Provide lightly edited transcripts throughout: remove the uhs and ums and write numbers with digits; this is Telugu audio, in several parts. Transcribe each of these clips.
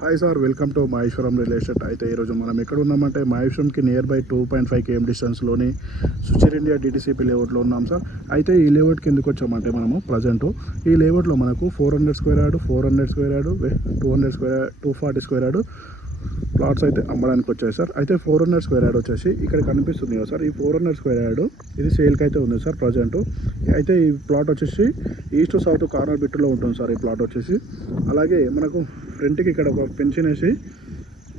Hi sir, welcome to Maheshwaram real estate. అయితే ఈరోజు మనం ఎక్కడ ఉన్నామంటే మహేశ్వరంకి నియర్ బై 2.5 km డిస్టెన్స్లోని సుచిర్ ఇండియా DTCP లేఅవుట్లో ఉన్నాం సార్. అయితే ఈ లేఅవుట్కి ఎందుకు వచ్చామంటే మనము ప్రజెంట్ ఈ లేఅవుట్లో మనకు 400 square yard, 400 square yard, 200 square yard, 240 square yard plots అయితే అమ్మడానికి వచ్చాయి సార్. అయితే 400 స్క్వేర్ యార్డ్ వచ్చేసి ఇక్కడ కనిపిస్తుంది కదా సార్. ఈ 400 స్క్వేర్ యార్డ్ ఇది సేల్కి అయితే ఉంది సార్ ప్రజెంట్. అయితే ఈ ప్లాట్ వచ్చేసి ఈస్ట్ సౌత్ కార్నర్ బిట్టులో ఉంటుంది సార్ ఈ ప్లాట్ వచ్చేసి. అలాగే మనకు ఫ్రంట్కి ఇక్కడ ఒక పెన్షన్ వేసి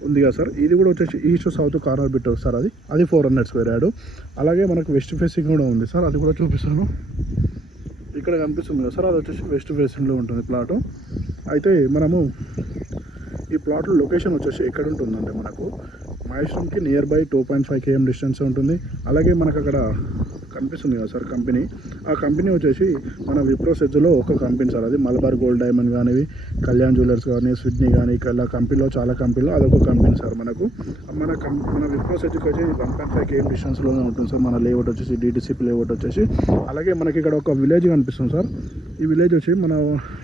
ఉంది కదా సార్. ఇది కూడా వచ్చేసి east south corner bit sir. అది 400 స్క్వేర్ యార్డ్. అలాగే మనకు వెస్ట్ ఫేసింగ్ కూడా ఉంది సార్, అది కూడా చూపిస్తాను. ఇక్కడ కనిపిస్తుంది కదా సార్, అది వచ్చేసి వెస్ట్ ఫేసింగ్లో ఉంటుంది ప్లాటు. అయితే మనము ఈ ప్లాట్ లొకేషన్ వచ్చేసి ఎక్కడ ఉంటుందంటే మనకు మహేశ్వరంకి నియర్ బై 2.5 km డిస్టెన్స్ ఉంటుంది. అలాగే మనకు అక్కడ కనిపిస్తుంది కదా సార్ కంపెనీ. ఆ కంపెనీ వచ్చేసి మన విప్రోస్ ఎడ్జ్లో ఒక కంపెనీ సార్. అది మలబార్ గోల్డ్ డైమండ్ కానీ, కళ్యాణ్ జ్యువెలర్స్ కానీ, స్విడ్నీ కానీ, ఇలా కంపెనీలో చాలా కంపెనీలో అదొక కంపెనీ సార్. మనకు మన విప్రోస్ ఎడ్జ్కి వచ్చి 1.5 km డిస్టెన్స్లోనే ఉంటుంది సార్ మన లేఅవుట్ వచ్చేసి, DTCP లేఅవుట్ వచ్చేసి. అలాగే మనకి ఇక్కడ ఒక విలేజ్ కనిపిస్తుంది సార్. ఈ విలేజ్ వచ్చి మన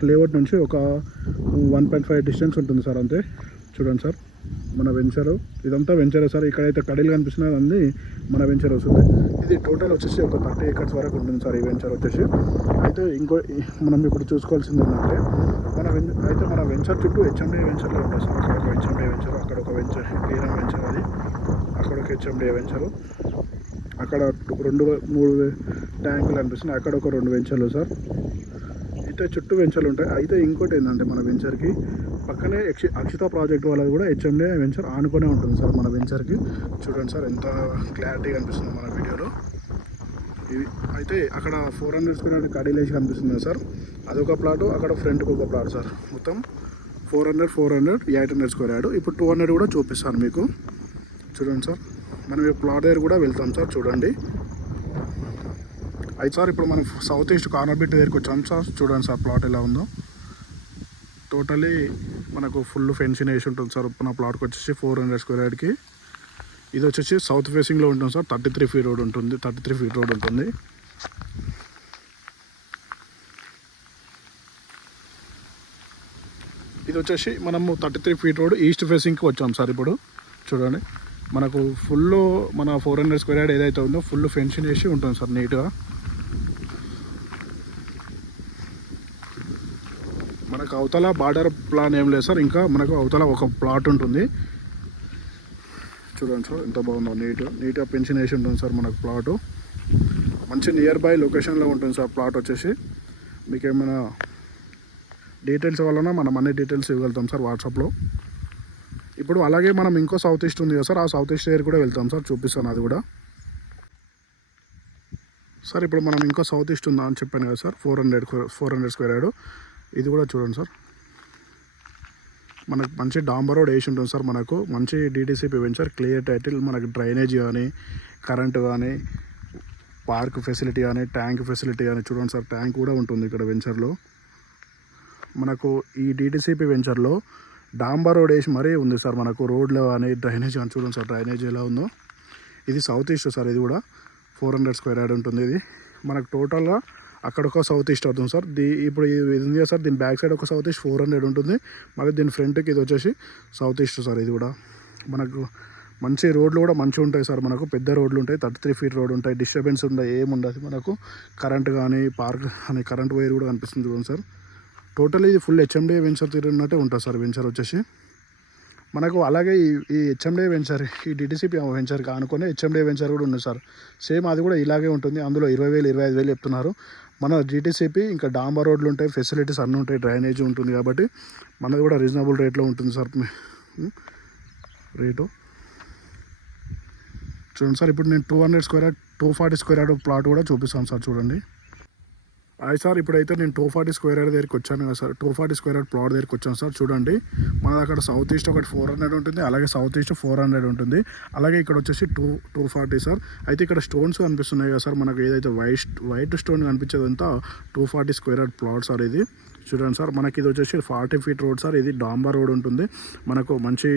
లేఅవుట్ నుంచి ఒక 1.5 డిస్టెన్స్ ఉంటుంది సార్, అంతే. చూడండి సార్, మన వెంచరు ఇదంతా వెంచరే సార్. ఇక్కడైతే కడీలు కనిపిస్తున్నాయి అన్నీ మన వెంచర్ వస్తుంది. ఇది టోటల్ వచ్చేసి ఒక 30 acres వరకు ఉంటుంది సార్ ఈ వెంచర్ వచ్చేసి. అయితే మనం ఇప్పుడు చూసుకోవాల్సింది ఏంటంటే మన వెంచర్ చుట్టూ HMDA వెంచర్లో ఉంటుంది సార్. అక్కడ ఒక HMDA వెంచర్, అక్కడ ఒక వెంచర్ టీరం వెంచర్, అది అక్కడ ఒక HMDA వెంచరు, అక్కడ 2-3 ట్యాంకులు కనిపిస్తున్నాయి, అక్కడ ఒక 2 వెంచర్లు సార్. అయితే చుట్టూ వెంచర్లు ఉంటాయి. అయితే ఇంకోటి ఏంటంటే మన వెంచర్కి పక్కనే అక్షిత ప్రాజెక్ట్ వాళ్ళది కూడా HMDA వెంచర్ ఆనుకునే ఉంటుంది సార్ మన వెంచర్కి. చూడండి సార్ ఎంత క్లారిటీగా కనిపిస్తుంది మన వీడియోలో. అయితే అక్కడ 400 స్క్వేర్ యార్డ్ కడీలేసి కనిపిస్తుంది సార్, అదొక ప్లాటు. అక్కడ ఫ్రంట్కి ఒక ప్లాట్ సార్. మొత్తం 400, 800 స్క్వేర్ యార్డ్. ఇప్పుడు 200 కూడా చూపిస్తాను మీకు. చూడండి సార్, మనం ఈ ప్లాట్ దగ్గర కూడా వెళ్తాం సార్. చూడండి. అయితే సార్ ఇప్పుడు మనం సౌత్ ఈస్ట్ కార్నర్ బిట్ దగ్గరికి వచ్చాం సార్. చూడండి సార్ ప్లాట్ ఎలా ఉందో. టోటలీ మనకు ఫుల్ ఫెన్సింగ్ వేసి ఉంటుంది సార్. మన ప్లాట్కి వచ్చేసి 400 స్క్వేర్ యార్డ్కి. ఇది వచ్చేసి సౌత్ ఫేసింగ్లో ఉంటుంది సార్. 33 feet రోడ్ ఉంటుంది. 33 feet రోడ్ ఉంటుంది. ఇది వచ్చేసి మనము 33 feet రోడ్ ఈస్ట్ ఫేసింగ్కి వచ్చాం సార్. ఇప్పుడు చూడండి, మనకు ఫుల్ మన 400 స్క్వేర్ యార్డ్ ఏదైతే ఉందో ఫుల్ ఫెన్సింగ్ వేసి ఉంటుంది సార్ నీట్గా. మనకు అవతల బార్డర్ ప్లాన్ ఏం లేదు సార్. ఇంకా మనకు అవతల ఒక ప్లాట్ ఉంటుంది. చూడండి సార్ ఎంత బాగుందో. నీట్గా పెన్షన్ వేసి ఉంటుంది సార్ మనకు ప్లాటు. మంచి నియర్ బై లొకేషన్లో ఉంటుంది సార్ ప్లాట్ వచ్చేసి. మీకు ఏమైనా డీటెయిల్స్ ఇవ్వాలన్నా మనం అన్ని డీటెయిల్స్ ఇవ్వగలుగుతాం సార్ వాట్సాప్లో. ఇప్పుడు అలాగే మనం ఇంకో సౌత్ ఈస్ట్ ఉంది కదా సార్, ఆ సౌత్ ఈస్ట్ దగ్గర కూడా వెళ్తాం సార్, చూపిస్తాను అది కూడా సార్. ఇప్పుడు మనం ఇంకో సౌత్ ఈస్ట్ ఉందా అని చెప్పాను కదా సార్, 400 స్క్వేర్ యార్డ్. ఇది కూడా చూడండి సార్. మనకు మంచి డాంబర్ రోడ్ వేసి ఉంటుంది సార్. మనకు మంచి DTCP వెంచర్, క్లియర్ టైటిల్. మనకు డ్రైనేజ్ కానీ, కరెంటు కానీ, పార్క్ ఫెసిలిటీ కానీ, ట్యాంక్ ఫెసిలిటీ కానీ. చూడండి సార్, ట్యాంక్ కూడా ఉంటుంది ఇక్కడ వెంచర్లో. మనకు ఈ DTCP వెంచర్లో డాంబర్ రోడ్ వేసి మరీ ఉంది సార్. మనకు రోడ్లో కానీ, డ్రైనేజ్ కానీ. చూడండి సార్ డ్రైనేజ్ ఎలా ఉందో. ఇది సౌత్ ఈస్ట్ సార్. ఇది కూడా 400 స్క్వేర్ యార్డ్ ఉంటుంది. ఇది మనకు టోటల్గా అక్కడ ఒక సౌత్ ఈస్ట్ అవుతుంది సార్. ఇప్పుడు ఇది ఉంది సార్, దీని బ్యాక్ సైడ్ ఒక సౌత్ ఈస్ట్ 400 ఉంటుంది. మళ్ళీ దీని ఫ్రంట్కి ఇది వచ్చేసి సౌత్ ఈస్ట్ సార్. ఇది కూడా మనకు మంచి రోడ్లు కూడా మంచిగా ఉంటాయి సార్. మనకు పెద్ద రోడ్లు ఉంటాయి, 33 feet రోడ్ ఉంటాయి, డిస్టర్బెన్స్ ఉంటాయి, ఏముండదు. మనకు కరెంట్ కానీ, పార్క్ కానీ, కరెంట్ వైర్ కూడా కనిపిస్తుంది చూడండి సార్. టోటల్ ఇది ఫుల్ HMDA వెంచర్ తిరిగినట్టే ఉంటుంది సార్ వెంచర్ వచ్చేసి మనకు. అలాగే ఈ HMDA వెంచర్, ఈ DTCP వెంచర్కి అనుకునే HMDA వెంచర్ కూడా ఉంది సార్. సేమ్ అది కూడా ఇలాగే ఉంటుంది. అందులో 20,000, 25,000 చెప్తున్నారు. మన DTCP ఇంకా డాంబర్ రోడ్లు ఉంటాయి, ఫెసిలిటీస్ అన్నీ ఉంటాయి, డ్రైనేజ్ ఉంటుంది. కాబట్టి మనది కూడా రీజనబుల్ రేట్లో ఉంటుంది సార్ రేటు. చూడండి సార్, ఇప్పుడు నేను 200 square yard, 240 square yard plot కూడా చూపిస్తాను సార్. చూడండి. అది సార్, ఇప్పుడైతే నేను 240 స్క్వేర్ యార్డ్ దగ్గరికి వచ్చాను కదా సార్. 240 స్క్వేర్ యార్డ్ ప్లాట్ దగ్గరికి వచ్చాను సార్. చూడండి, మనది అక్కడ సౌత్ ఈస్ట్ ఒకటి 400 ఉంటుంది, అలాగే సౌత్ ఈస్ట్ 400 ఉంటుంది. అలాగే ఇక్కడ వచ్చేసి 240 సార్. అయితే ఇక్కడ స్టోన్స్ కనిపిస్తున్నాయి కదా సార్, మనకు ఏదైతే వైట్ స్టోన్ కనిపించేదంతా 240 స్క్వేర్ యార్డ్ ప్లాట్ సార్ ఇది. చూడండి సార్, మనకి ఇది వచ్చేసి 40 feet రోడ్ సార్. ఇది డాంబర్ రోడ్ ఉంటుంది. మనకు మంచి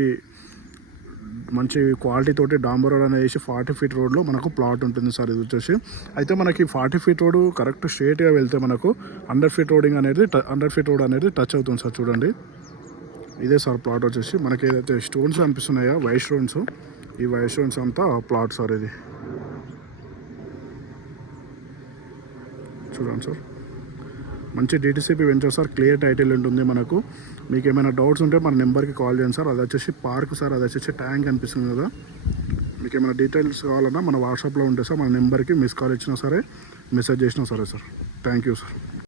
క్వాలిటీ తోటి డాంబర్ రోడ్ అనేది వేసి 40 feet రోడ్లో మనకు ప్లాట్ ఉంటుంది సార్ ఇది వచ్చేసి. అయితే మనకి 40 feet రోడ్ కరెక్ట్ స్ట్రేట్గా వెళ్తే మనకు 100 feet రోడ్ అనేది టచ్ అవుతుంది సార్. చూడండి, ఇదే సార్ ప్లాట్ వచ్చేసి మనకి ఏదైతే స్టోన్స్ కనిపిస్తున్నాయో వైట్ స్టోన్స్, ఈ వైట్ స్టోన్స్ అంతా ప్లాట్ సార్ ఇది. చూడండి సార్, మంచి DTCP venture sir, clear title ఉంటుంది మనకు. మీకు ఏమైనా డౌట్స్ ఉంటే మన నెంబర్కి కాల్ చేయండి సార్. అది వచ్చేసి పార్క్ సార్, అది వచ్చేసి ట్యాంక్ అనిపిస్తుంది కదా. మీకు ఏమైనా డీటెయిల్స్ కావాలన్నా మన వాట్సాప్లో ఉంటే సార్ మన నెంబర్కి మిస్ కాల్ ఇచ్చినా సరే, మెసేజ్ చేసినా సరే సార్. Thank you sir.